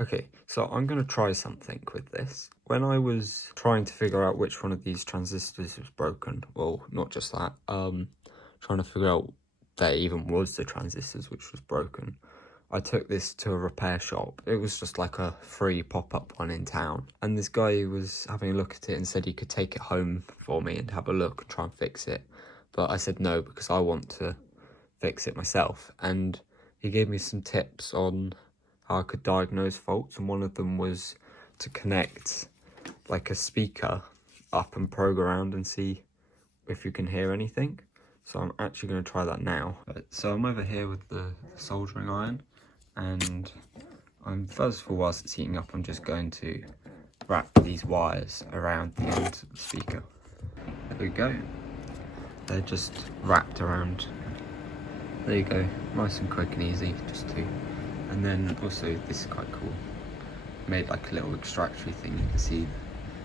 Okay, so I'm going to try something with this. When I was trying to figure out which one of these transistors was broken, well, not just that, trying to figure out there even was the transistors which was broken, I took this to a repair shop. It was just like a free pop-up one in town. And this guy was having a look at it and said he could take it home for me and have a look and try and fix it. But I said no, because I want to fix it myself. And he gave me some tips on how I could diagnose faults. And one of them was to connect like a speaker up and probe around and see if you can hear anything. So I'm actually going to try that now. So I'm over here with the soldering iron. And first of all, whilst it's heating up, I'm just going to wrap these wires around the end of the speaker. There we go. They're just wrapped around. There you go. Nice and quick and easy, just two. And then also, this is quite cool. Made like a little extractory thing. You can see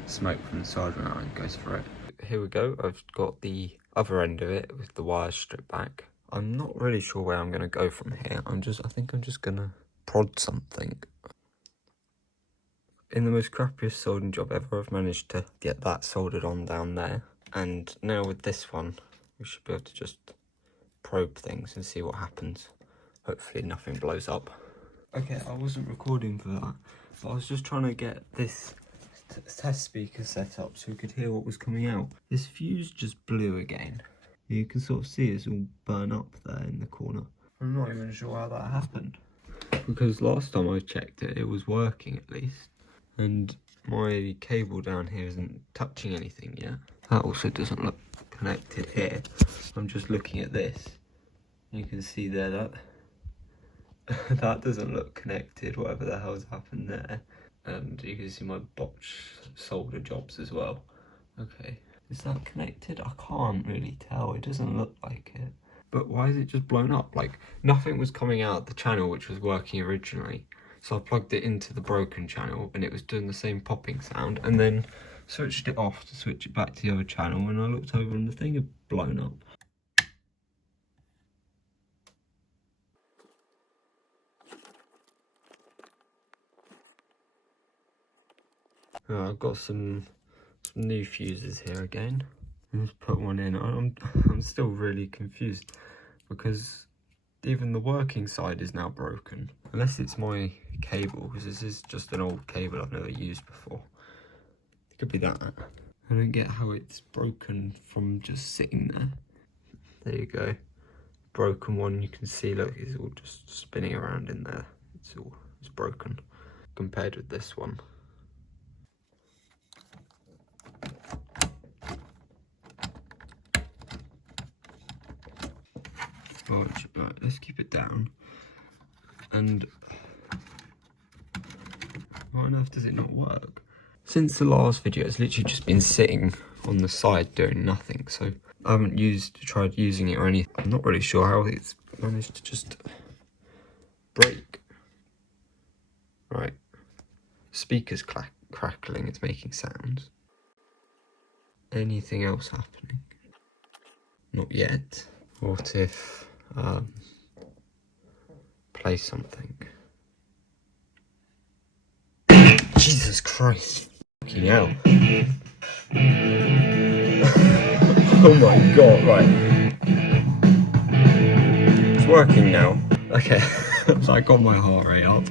smoke from the soldering iron goes through it. Here we go. I've got the other end of it with the wires stripped back. I'm not really sure where I'm going to go from here. I think I'm just going to prod something. In the most crappiest soldering job ever, I've managed to get that soldered on down there. And now with this one, we should be able to just probe things and see what happens. Hopefully nothing blows up. Okay, I wasn't recording for that, but I was just trying to get this test speaker set up so we could hear what was coming out. This fuse just blew again. You can sort of see it's all burn up there in the corner. I'm not even sure how that happened. Because last time I checked it, it was working at least. And my cable down here isn't touching anything yet. That also doesn't look connected here. I'm just looking at this. You can see there that that doesn't look connected, whatever the hell's happened there. And you can see my botched solder jobs as well. Okay. Is that connected? I can't really tell. It doesn't look like it. But why is it just blown up? Like, nothing was coming out the channel which was working originally. So I plugged it into the broken channel and it was doing the same popping sound. And then switched it off to switch it back to the other channel. And I looked over and the thing had blown up. I've got some new fuses here again. Just put one in. I'm still really confused because even the working side is now broken. Unless it's my cable, because this is just an old cable I've never used before. It could be that. I don't get how it's broken from just sitting there. There you go. Broken one, you can see, look, it's all just spinning around in there. It's broken compared with this one. Right, let's keep it down. And why on earth does it not work? Since the last video, it's literally just been sitting on the side doing nothing. So I haven't tried using it or anything. I'm not really sure how it's managed to just break. Right, speaker's crackling. It's making sounds. Anything else happening? Not yet. What if play something? Jesus Christ. Fucking hell. Oh my god, right. It's working now. Okay, so I got my heart rate up.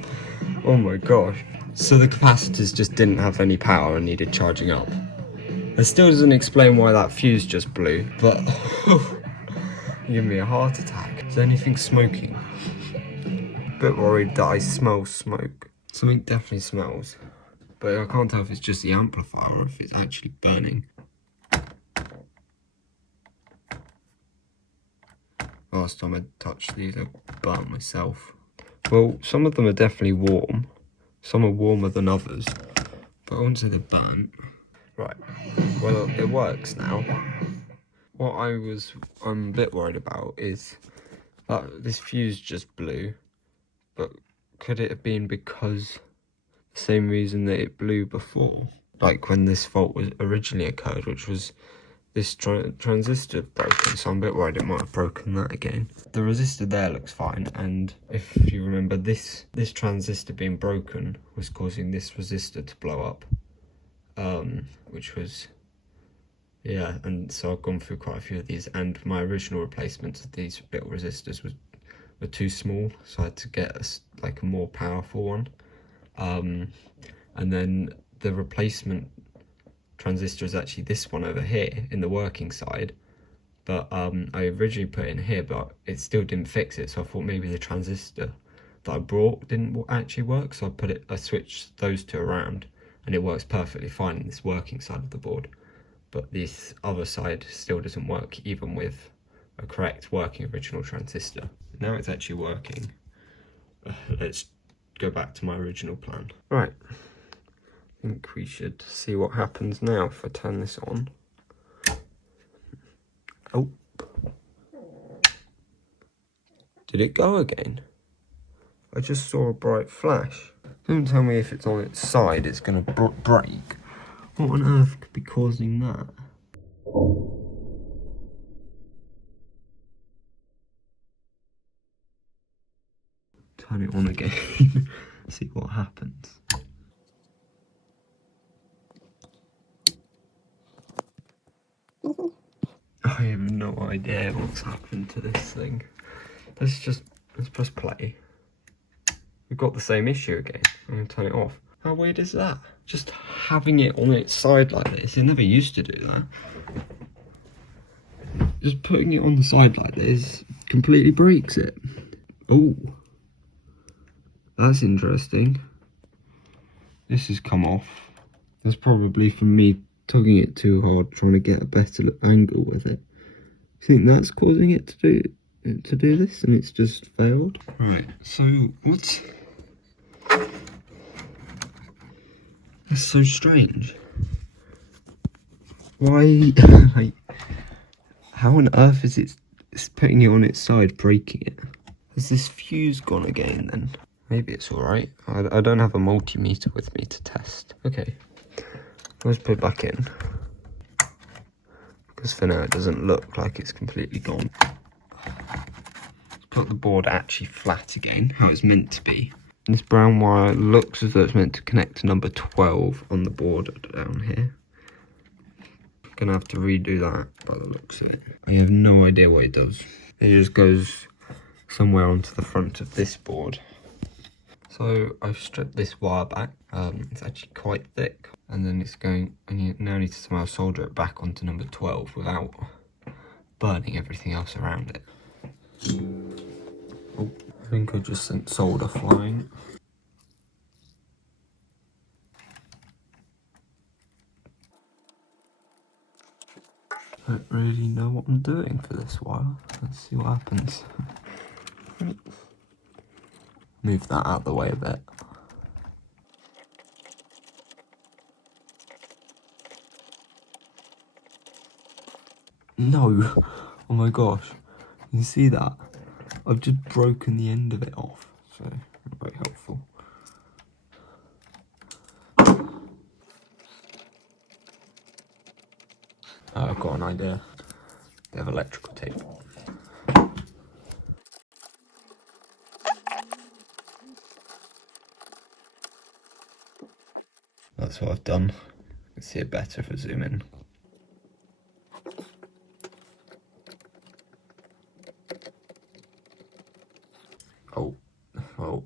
Oh my gosh. So the capacitors just didn't have any power and needed charging up. It still doesn't explain why that fuse just blew, but give me a heart attack. Is there anything smoking? A bit worried that I smell smoke. Something definitely smells, but I can't tell if it's just the amplifier or if it's actually burning. Last time I touched these, I burnt myself. Well, some of them are definitely warm. Some are warmer than others, but I wouldn't say they're burnt. Right, well, it works now. What I'm a bit worried about is that this fuse just blew, but could it have been because the same reason that it blew before? Like when this fault was originally occurred, which was this transistor broken, so I'm a bit worried it might have broken that again. The resistor there looks fine, and if you remember, this transistor being broken was causing this resistor to blow up, which was, yeah, and so I've gone through quite a few of these, and my original replacements of these little resistors were too small, so I had to get like a more powerful one. And then the replacement transistor is actually this one over here in the working side, but I originally put it in here, but it still didn't fix it, so I thought maybe the transistor that I brought didn't actually work, so I switched those two around, and it works perfectly fine in this working side of the board, but this other side still doesn't work even with a correct working original transistor. Now it's actually working. Let's go back to my original plan. Right, I think we should see what happens now if I turn this on. Oh, did it go again? I just saw a bright flash. Don't tell me if it's on its side it's going to break. What on earth could be causing that? Turn it on again. See what happens. I have no idea what's happened to this thing. Let's press play. We've got the same issue again. I'm going to turn it off. How weird is that? Just having it on its side like this, it never used to do that. Just putting it on the side like this completely breaks it. Oh, that's interesting. This has come off. That's probably from me tugging it too hard, trying to get a better angle with it. I think that's causing it to do this, and it's just failed. Right, so what's... That's so strange. Why, like, how on earth is it's putting it on its side, breaking it? Has this fuse gone again then? Maybe it's alright. I don't have a multimeter with me to test. Okay, let's put it back in. Because for now it doesn't look like it's completely gone. Let's put the board actually flat again, how it's meant to be. This brown wire looks as though it's meant to connect to number 12 on the board down here. I'm gonna have to redo that by the looks of it. I have no idea what it does. It just goes somewhere onto the front of this board. So I've stripped this wire back. It's actually quite thick, and then it's going, and you now need to somehow solder it back onto number 12 without burning everything else around it. Oh, I think I just sent solder flying. I don't really know what I'm doing for this wire. Let's see what happens. Move that out of the way a bit. No! Oh my gosh. You can see that? I've just broken the end of it off. So, not very helpful. Oh, I've got an idea. They have electrical tape. That's what I've done. You can see it better if I zoom in. Oh, well,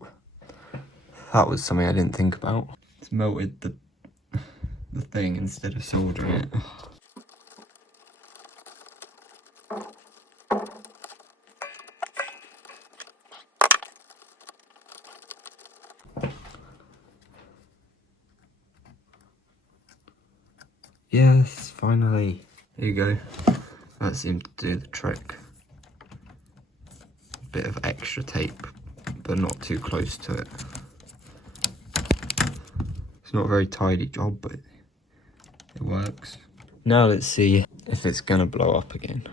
that was something I didn't think about. It's melted the thing instead of soldering it. Yes, finally. There you go. That seemed to do the trick. A bit of extra tape, but not too close to it. It's not a very tidy job, but it works. Now let's see if it's gonna blow up again.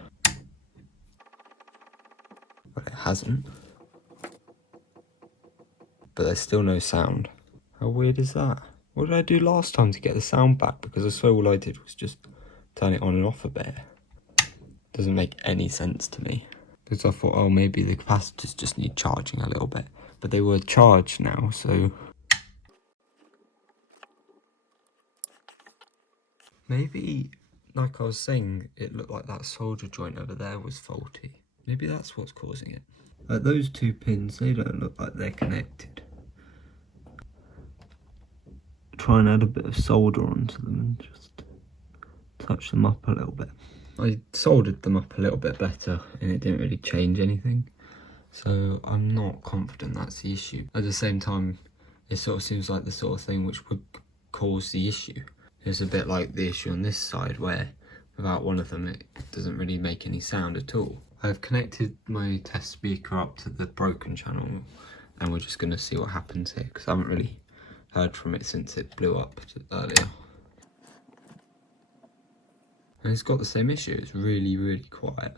But it hasn't. But there's still no sound. How weird is that? What did I do last time to get the sound back? Because I swear all I did was just turn it on and off a bit. Doesn't make any sense to me. Because I thought, oh, maybe the capacitors just need charging a little bit. But they were charged now, so... Maybe, like I was saying, it looked like that solder joint over there was faulty. Maybe that's what's causing it. Those two pins, they don't look like they're connected. Try and add a bit of solder onto them and just touch them up a little bit. I soldered them up a little bit better and it didn't really change anything. So I'm not confident that's the issue. At the same time, it sort of seems like the sort of thing which would cause the issue. It's a bit like the issue on this side where without one of them it doesn't really make any sound at all. I've connected my test speaker up to the broken channel and we're just going to see what happens here because I haven't really heard from it since it blew up earlier. And it's got the same issue, it's really, really quiet.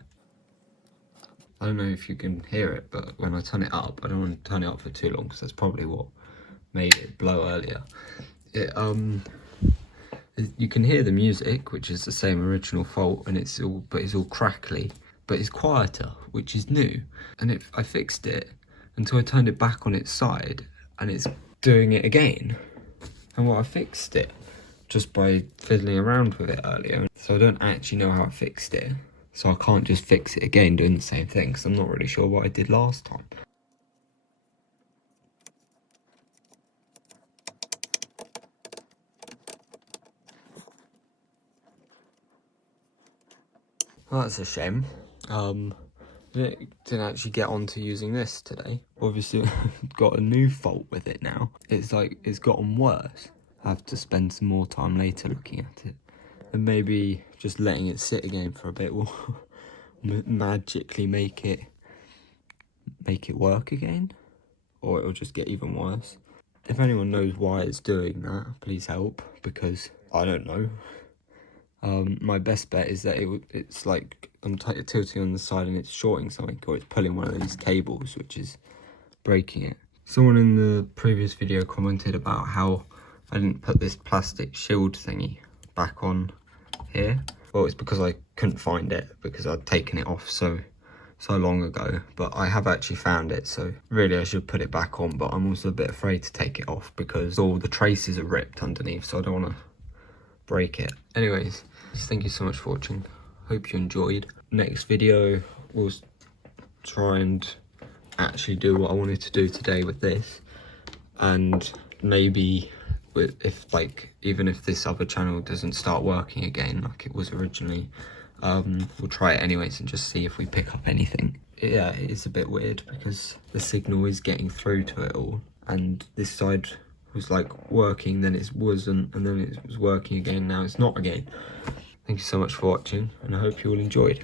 I don't know if you can hear it, but when I turn it up, I don't want to turn it up for too long because that's probably what made it blow earlier. You can hear the music, which is the same original fault, and it's all crackly, but it's quieter, which is new. And I fixed it until I turned it back on its side, and it's doing it again. And I fixed it just by fiddling around with it earlier, so I don't actually know how I fixed it. So I can't just fix it again doing the same thing, because I'm not really sure what I did last time. Well, that's a shame. Didn't actually get onto using this today. Obviously, I've got a new fault with it now. It's like, it's gotten worse. I have to spend some more time later looking at it. And maybe just letting it sit again for a bit will magically make it work again. Or it'll just get even worse. If anyone knows why it's doing that, please help, because I don't know. My best bet is that it's like I'm tilting on the side and it's shorting something, or it's pulling one of these cables which is breaking it. Someone in the previous video commented about how I didn't put this plastic shield thingy back on here. Well, it's because I couldn't find it because I'd taken it off so long ago, but I have actually found it, so really I should put it back on, but I'm also a bit afraid to take it off because all the traces are ripped underneath, so I don't want to break it. Anyways, thank you so much for watching. Hope you enjoyed. Next video we'll try and actually do what I wanted to do today with this, and maybe even if this other channel doesn't start working again like it was originally, we'll try it anyways and just see if we pick up anything. Yeah, it is a bit weird because the signal is getting through to it all, and this side was like working, then it wasn't, and then it was working again, now it's not again. Thank you so much for watching, and I hope you all enjoyed.